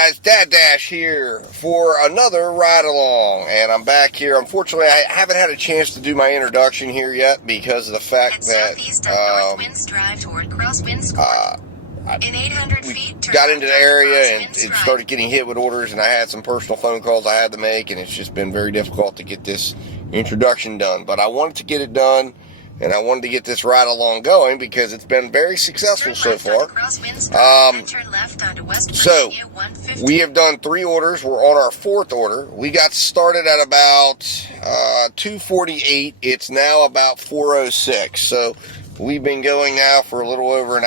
guys, DadDash here for another ride along, and I'm back here. Unfortunately, I haven't had a chance to do my introduction here yet because of the fact that we got into the area and it started getting hit with orders, and I had some personal phone calls I had to make, and it's just been very difficult to get this introduction done. But I wanted to get it done, and I wanted to get this ride along going because it's been very successful so far. So we have done 3 orders. We're on our 4th order. We got started at about 2:48. It's now about 4:06. So we've been going now for a little over an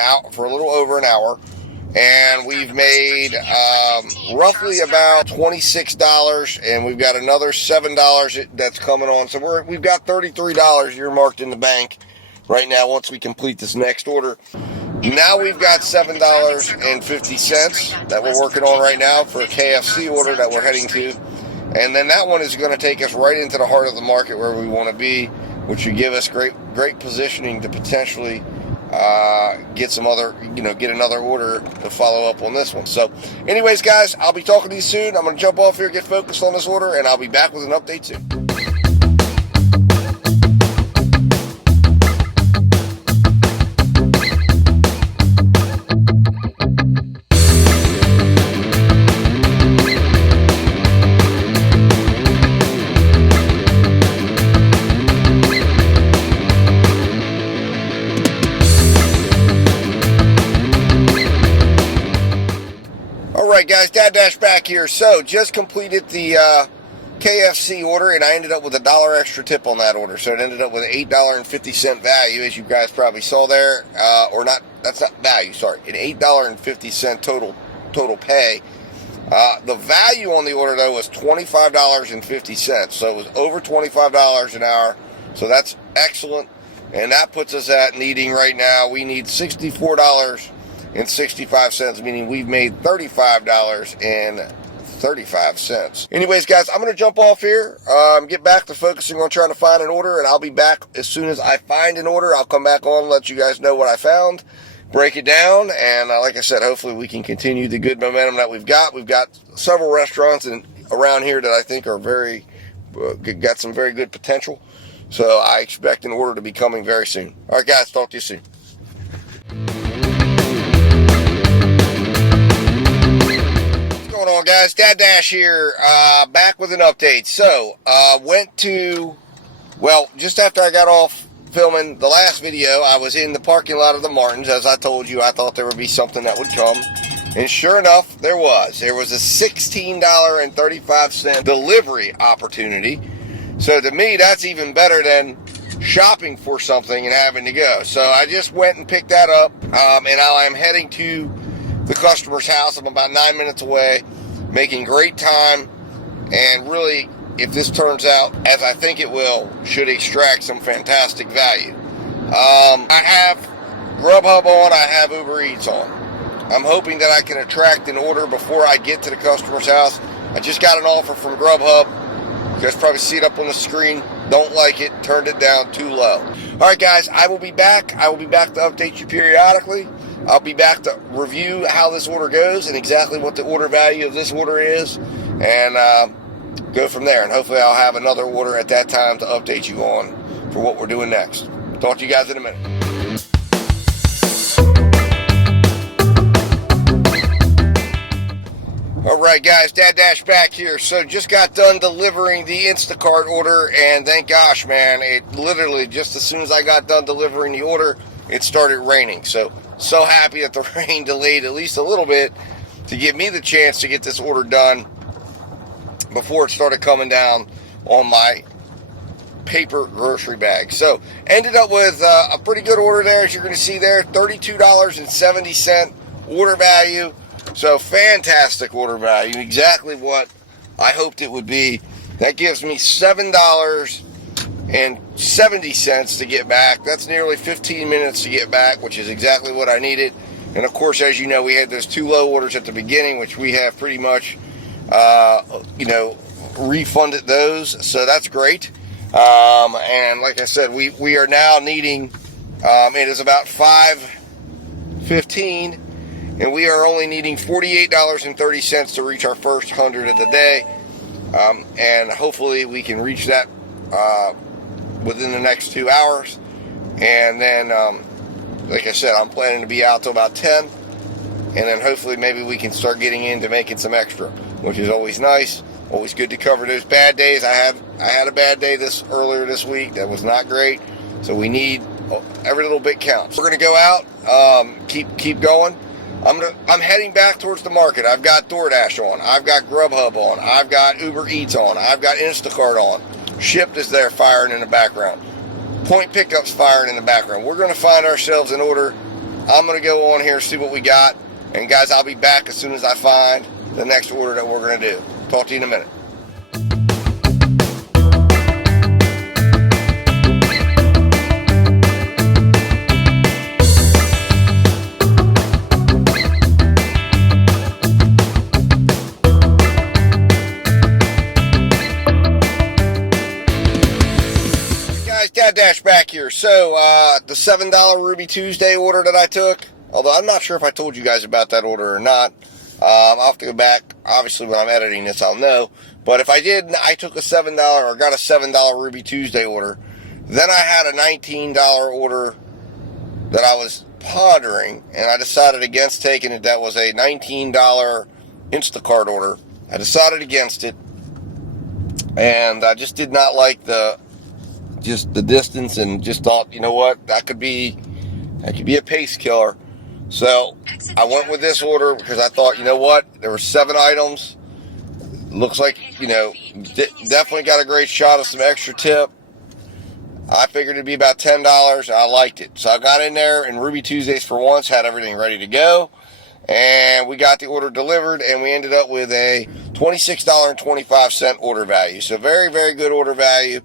hour. And we've made roughly about $26, and we've got another $7 that's coming on. So we've got $33 earmarked in the bank right now once we complete this next order. Now we've got $7.50 that we're working on right now for a KFC order that we're heading to. And then that one is going to take us right into the heart of the market where we want to be, which would give us great positioning to potentially get another order to follow up on this one. So anyways, guys, I'll be talking to you soon. I'm going to jump off here, get focused on this order, and I'll be back with an update soon. Alright guys, DadDash back here. So, just completed the KFC order, and I ended up with $1 extra tip on that order. So it ended up with an $8.50 value, as you guys probably saw there. Or not, that's not value, sorry. An $8.50 total pay. The value on the order, though, was $25.50. So it was over $25 an hour. So that's excellent. And that puts us at needing right now, we need $64.65, meaning we've made $35.35. Anyways, guys, I'm going to jump off here, get back to focusing on trying to find an order, and I'll be back as soon as I find an order. I'll come back on and let you guys know what I found, break it down, and like I said, hopefully we can continue the good momentum that we've got. We've got several restaurants around here that I think are got some very good potential, so I expect an order to be coming very soon. All right, guys, talk to you soon. What's going on, guys? DadDash here, back with an update. So, just after I got off filming the last video, I was in the parking lot of the Martins. As I told you, I thought there would be something that would come. And sure enough, there was. There was a $16.35 delivery opportunity. So to me, that's even better than shopping for something and having to go. So I just went and picked that up, and I'm heading to the customer's house. I'm about 9 minutes away, making great time, and really, if this turns out as I think it will, should extract some fantastic value. I have GrubHub on, I have UberEats on. I'm hoping that I can attract an order before I get to the customer's house. I just got an offer from GrubHub. You guys probably see it up on the screen. Don't like it, turned it down too low. Alright guys, I will be back. I will be back to update you periodically. I'll be back to review how this order goes and exactly what the order value of this order is, and go from there. And hopefully I'll have another order at that time to update you on for what we're doing next. Talk to you guys in a minute. Alright guys, DadDash back here. So just got done delivering the Instacart order, and thank gosh, man, it literally, just as soon as I got done delivering the order, it started raining. So happy that the rain delayed at least a little bit to give me the chance to get this order done before it started coming down on my paper grocery bag. So ended up with a pretty good order there, as you're going to see there, $32.70 order value. So fantastic order value, exactly what I hoped it would be. That gives me $7.70 to get back. That's nearly 15 minutes to get back, which is exactly what I needed. And of course, as you know, we had those 2 low orders at the beginning, which we have pretty much, refunded those. So that's great. And like I said, we are now needing, it is about 5:15. and we are only needing $48.30 to reach our first 100 of the day. And hopefully we can reach that within the next 2 hours. And then, like I said, I'm planning to be out till about 10. And then hopefully maybe we can start getting into making some extra, which is always nice. Always good to cover those bad days. I had a bad day earlier this week. That was not great. So we need every little bit counts. We're gonna go out, keep going. I'm heading back towards the market. I've got DoorDash on. I've got GrubHub on. I've got UberEats on. I've got Instacart on. Shipt is there firing in the background. Point Pickup's firing in the background. We're gonna find ourselves an order. I'm gonna go on here, see what we got. And guys, I'll be back as soon as I find the next order that we're gonna do. Talk to you in a minute. Guys, DadDash back here. So, the $7 Ruby Tuesday order that I took, although I'm not sure if I told you guys about that order or not. I'll have to go back. Obviously, when I'm editing this, I'll know. But if I did, I took a $7 or got a $7 Ruby Tuesday order. Then I had a $19 order that I was pondering, and I decided against taking it. That was a $19 Instacart order. I decided against it, and I just did not like the distance, and just thought, you know what, that could be a pace killer. So I went with this order because I thought, you know what, there were 7 items. Looks like, definitely got a great shot of some extra tip. I figured it'd be about $10. I liked it. So I got in there, and Ruby Tuesdays for once had everything ready to go. And we got the order delivered, and we ended up with a $26.25 order value. So very, very good order value.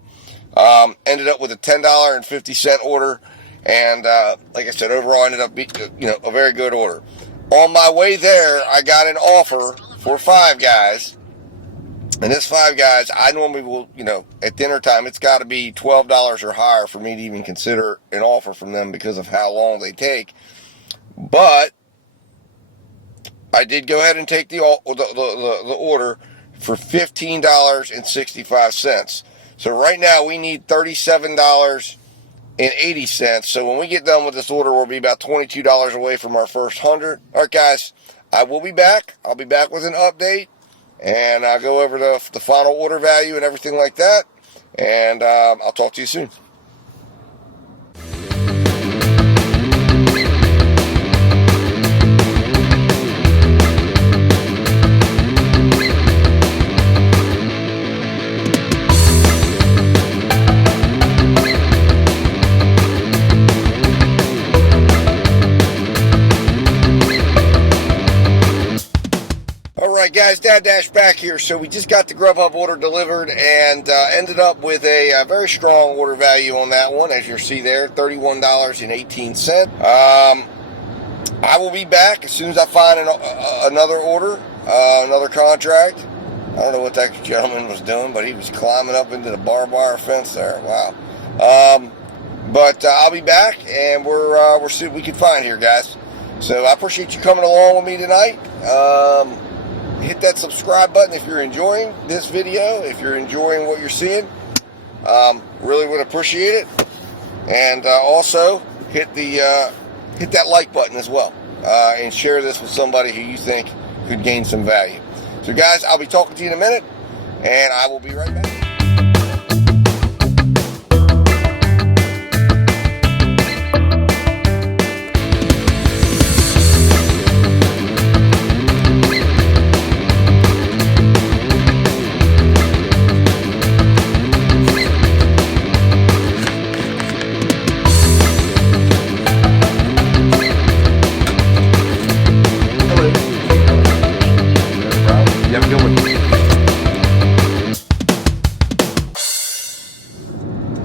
Ended up with a $10.50 order. And like I said, overall ended up being, a very good order. On my way there, I got an offer for Five Guys. And this Five Guys, I normally will, at dinner time, it's got to be $12 or higher for me to even consider an offer from them because of how long they take. But I did go ahead and take the order for $15.65. So right now we need $37.80. So when we get done with this order, we'll be about $22 away from our first 100. All right, guys, I will be back. I'll be back with an update, and I'll go over the final order value and everything like that. And I'll talk to you soon. Alright guys, DadDash back here. So we just got the GrubHub order delivered, and ended up with a very strong order value on that one, as you see there, $31.18. I will be back as soon as I find another order, another contract. I don't know what that gentleman was doing, but he was climbing up into the barbed wire fence there. Wow. But I'll be back, and we're seeing what we can find here, guys. So I appreciate you coming along with me tonight. Hit that subscribe button if you're enjoying this video, if you're enjoying what you're seeing. Really would appreciate it. And also hit that like button as well, and share this with somebody who you think could gain some value. So guys, I'll be talking to you in a minute, and I will be right back.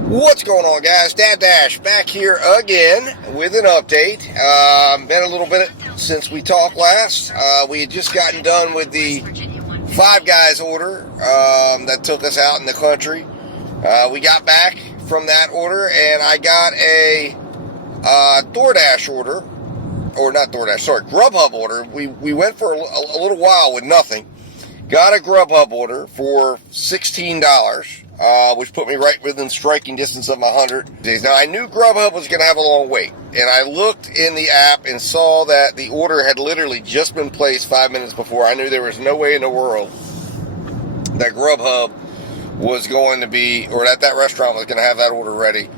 What's going on, guys? DadDash back here again with an update. Been a little bit since we talked last. We had just gotten done with the Five Guys order that took us out in the country. We got back from that order, and I got a DoorDash order or not DoorDash, sorry, GrubHub order. We went for a little while with nothing. Got a GrubHub order for $16, which put me right within striking distance of my 100 days. Now, I knew GrubHub was going to have a long wait, and I looked in the app and saw that the order had literally just been placed 5 minutes before. I knew there was no way in the world that GrubHub was going to be, or that restaurant was going to have that order ready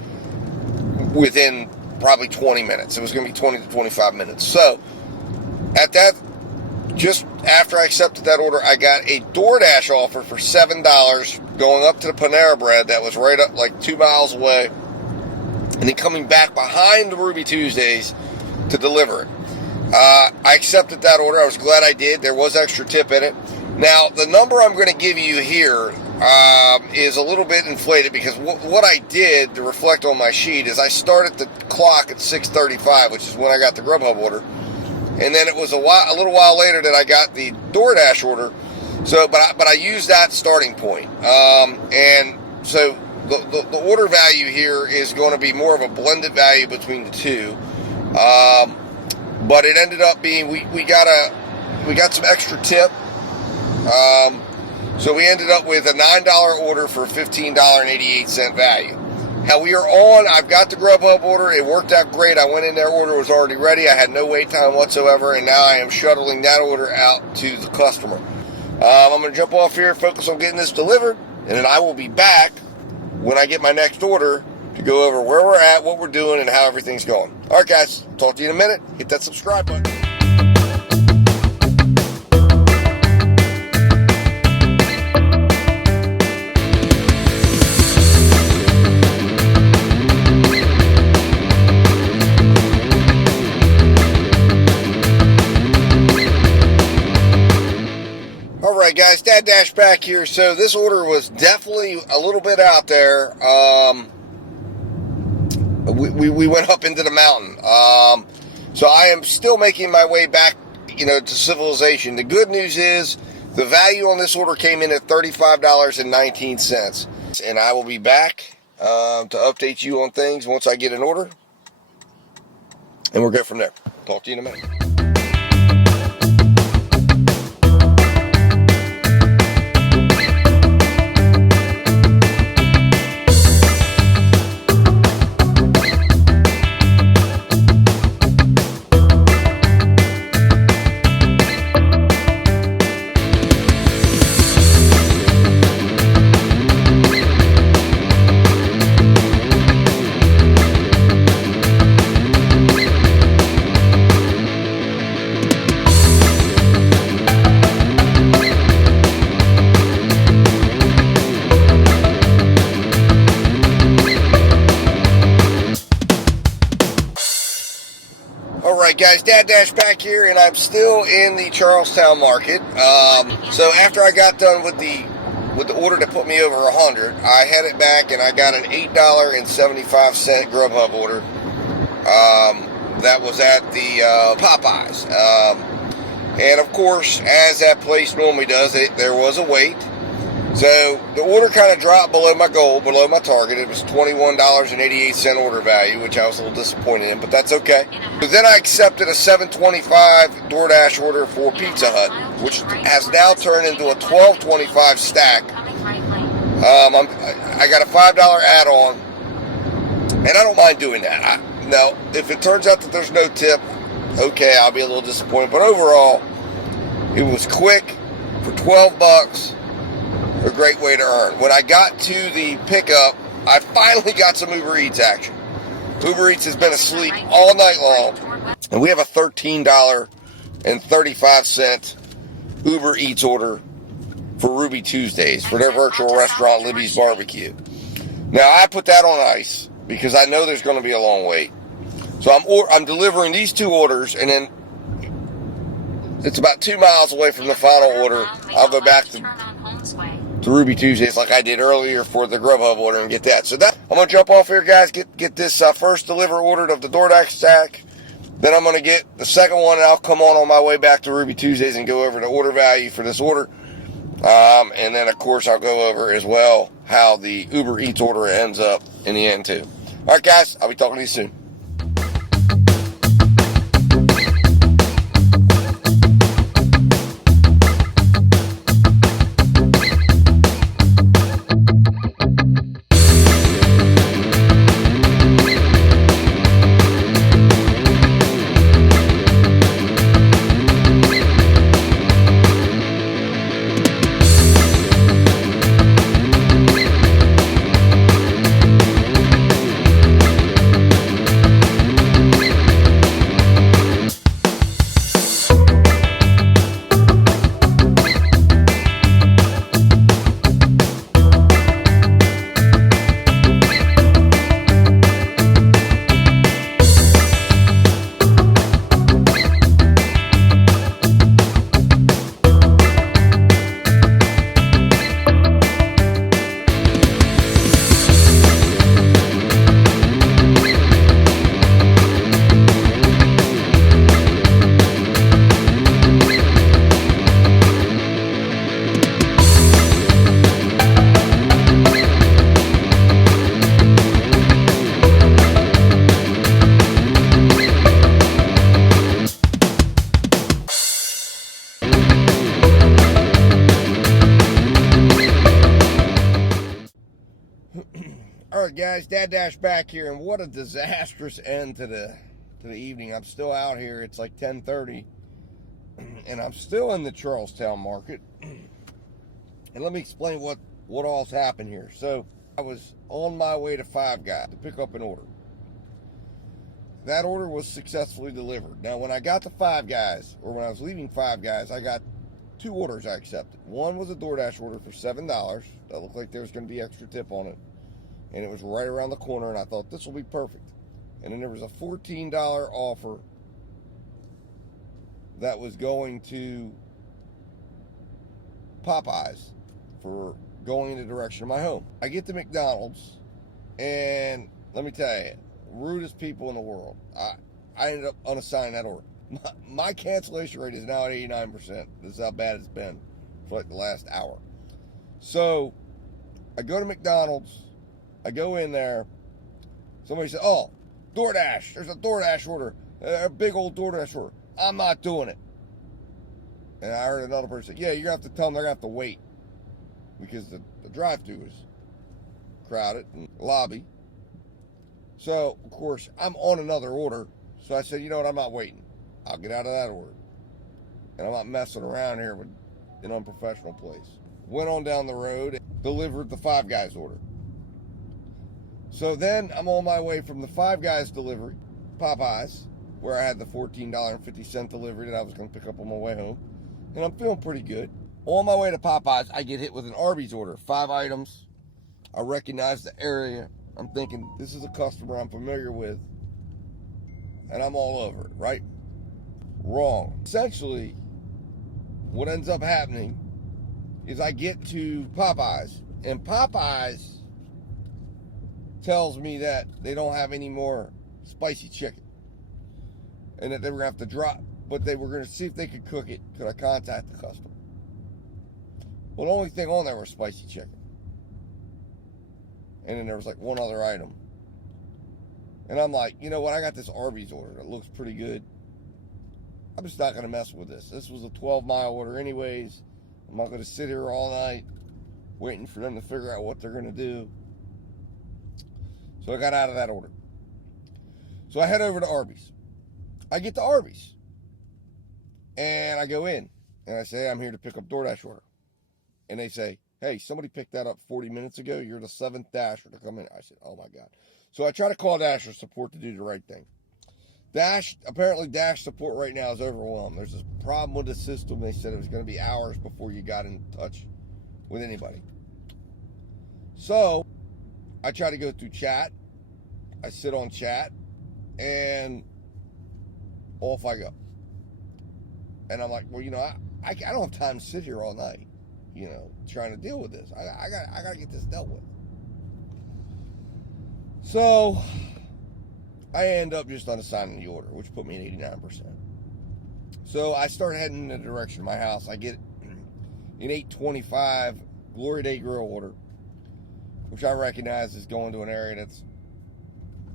within probably 20 minutes. It was going to be 20 to 25 minutes. So, at that, just after I accepted that order, I got a DoorDash offer for $7 going up to the Panera Bread that was right up like 2 miles away, and then coming back behind the Ruby Tuesdays to deliver it. I accepted that order. I was glad I did. There was extra tip in it. Now, the number I'm going to give you here is a little bit inflated because what I did to reflect on my sheet is I started the clock at 6:35, which is when I got the GrubHub order, and then it was a little while later that I got the DoorDash order. So, but I used that starting point, and so the order value here is going to be more of a blended value between the two. But it ended up being we got some extra tip. So we ended up with a $9 order for $15.88 value. Now we are on, I've got the GrubHub order. It worked out great. I went in there, order was already ready. I had no wait time whatsoever, and now I am shuttling that order out to the customer. I'm going to jump off here, focus on getting this delivered, and then I will be back when I get my next order to go over where we're at, what we're doing, and how everything's going. All right, guys, talk to you in a minute. Hit that subscribe button. Alright guys, DadDash back here. So this order was definitely a little bit out there. We went up into the mountain. So I am still making my way back, to civilization. The good news is the value on this order came in at $35.19. And I will be back to update you on things once I get an order. And we'll go from there. Talk to you in a minute. Alright guys, DadDash back here, and I'm still in the Charlestown market. So after I got done with the order that put me over 100, I headed back and I got an $8.75 GrubHub order. That was at the Popeyes. And of course, as that place normally does, there was a wait. So the order kind of dropped below my goal, below my target. It was $21.88 order value, which I was a little disappointed in, but that's okay. But then I accepted a $7.25 DoorDash order for Pizza Hut, which has now turned into a $12.25 stack. I got a $5 add-on, and I don't mind doing that. Now, if it turns out that there's no tip, okay, I'll be a little disappointed. But overall, it was quick for $12. A great way to earn. When I got to the pickup, I finally got some UberEats action. UberEats has been asleep all night long, and we have a $13.35 UberEats order for Ruby Tuesdays for their virtual restaurant, Libby's Barbecue. Now, I put that on ice because I know there's going to be a long wait. So I'm delivering these two orders, and then it's about 2 miles away from the final order. I'll go back to Ruby Tuesdays like I did earlier for the GrubHub order and get that. So that I'm going to jump off here, guys, get this first deliver ordered of the DoorDash stack. Then I'm going to get the second one, and I'll come on my way back to Ruby Tuesdays and go over the order value for this order. And then, of course, I'll go over as well how the UberEats order ends up in the end, too. All right, guys, I'll be talking to you soon. guys, DadDash back here, and what a disastrous end to the evening. I'm still out here. It's like 10:30, and I'm still in the Charlestown market. And let me explain what all's happened here. So I was on my way to Five Guys to pick up an order. That order was successfully delivered. Now, when I got to Five Guys, or when I was leaving Five Guys, I got two orders I accepted. One was a DoorDash order for $7. That looked like there was going to be extra tip on it. And it was right around the corner, and I thought, this will be perfect. And then there was a $14 offer that was going to Popeyes for going in the direction of my home. I get to McDonald's, and let me tell you, rudest people in the world. I ended up unassigning that order. My cancellation rate is now at 89%. This is how bad it's been for like the last hour. So I go to McDonald's. I go in there. Somebody said, oh, DoorDash. There's a DoorDash order. A big old DoorDash order. I'm not doing it. And I heard another person say, yeah, you're going to have to tell them they're going to have to wait. Because the drive-thru is crowded and lobby. So, of course, I'm on another order. So I said, you know what, I'm not waiting. I'll get out of that order. And I'm not messing around here with an unprofessional place. Went on down the road and delivered the Five Guys order. So then I'm on my way from the Five Guys delivery, Popeyes, where I had the $14.50 delivery that I was going to pick up on my way home. And I'm feeling pretty good. On my way to Popeyes, I get hit with an Arby's order. 5 items. I recognize the area. I'm thinking, this is a customer I'm familiar with. And I'm all over it, right? Wrong. Essentially, what ends up happening is I get to Popeyes. And Popeyes tells me that they don't have any more spicy chicken. And that they were going to have to drop. But they were going to see if they could cook it. Could I contact the customer? Well, the only thing on there was spicy chicken. And then there was like one other item. And I'm like, you know what? I got this Arby's order that looks pretty good. I'm just not going to mess with this. This was a 12-mile order anyways. I'm not going to sit here all night waiting for them to figure out what they're going to do. So I got out of that order. So I head over to Arby's. I get to Arby's. And I go in. And I say, I'm here to pick up DoorDash order. And they say, hey, somebody picked that up 40 minutes ago. You're the 7th Dasher to come in. I said, oh my God. So I try to call Dasher support to do the right thing. Apparently Dash support right now is overwhelmed. There's this problem with the system. They said it was going to be hours before you got in touch with anybody. So I try to go through chat. I sit on chat and off I go. And I'm like, well, you know, I don't have time to sit here all night, you know, trying to deal with this. I got to get this dealt with. So I end up just unassigning the order, which put me at 89%. So I start heading in the direction of my house. I get an 825 Glory Day Grill order, which I recognize is going to an area that's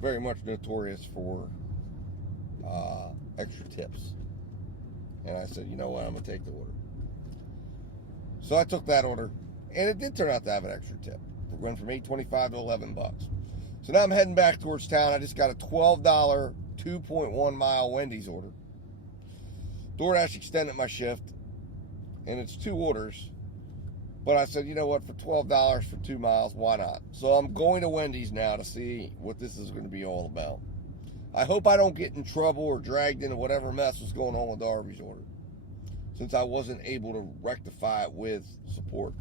very much notorious for extra tips. And I said, you know what, I'm going to take the order. So I took that order, and it did turn out to have an extra tip. It went from $8.25 to $11. So now I'm heading back towards town. I just got a $12 2.1 mile Wendy's order. DoorDash extended my shift, and it's 2 orders. But I said, you know what, for $12 for 2 miles, why not? So I'm going to Wendy's now to see what this is going to be all about. I hope I don't get in trouble or dragged into whatever mess was going on with the Arby's order, since I wasn't able to rectify it with support.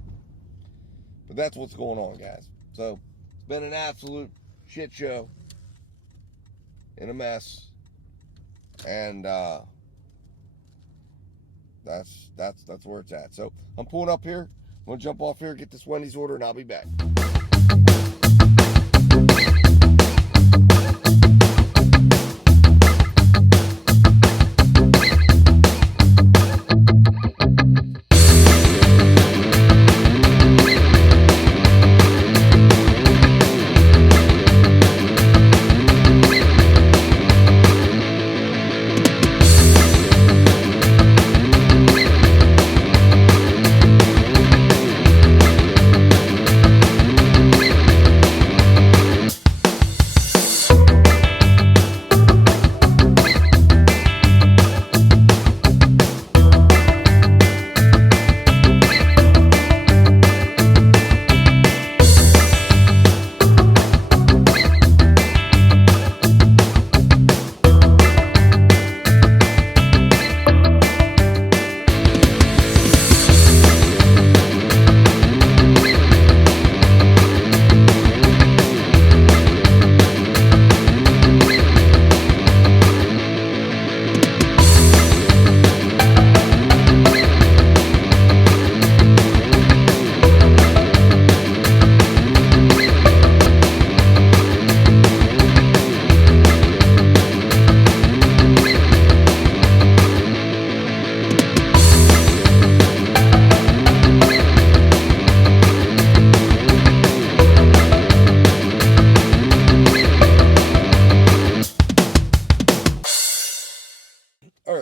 But that's what's going on, guys. So it's been an absolute shit show and a mess. And that's where it's at. So I'm pulling up here. I'm going to jump off here, get this Wendy's order, and I'll be back.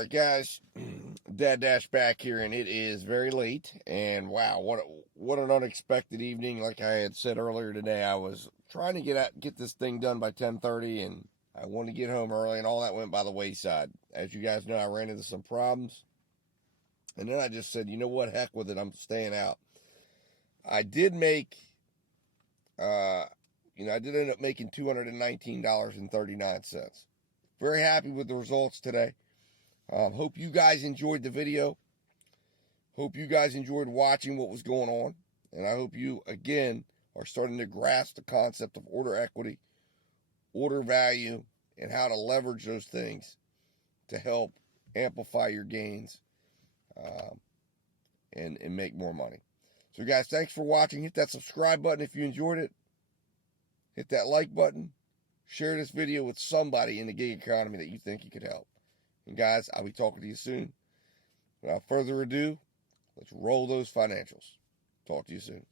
Alright guys, DadDash back here, and it is very late, and wow, what an unexpected evening. Like I had said earlier today, I was trying to get this thing done by 10:30, and I wanted to get home early, and all that went by the wayside. As you guys know, I ran into some problems, and then I just said, you know what, heck with it, I'm staying out. I did make, I did end up making $219.39. Very happy with the results today. Hope you guys enjoyed the video. Hope you guys enjoyed watching what was going on. And I hope you, again, are starting to grasp the concept of order equity, order value, and how to leverage those things to help amplify your gains and make more money. So, guys, thanks for watching. Hit that subscribe button if you enjoyed it. Hit that like button. Share this video with somebody in the gig economy that you think you could help. And guys, I'll be talking to you soon. Without further ado, let's roll those financials. Talk to you soon.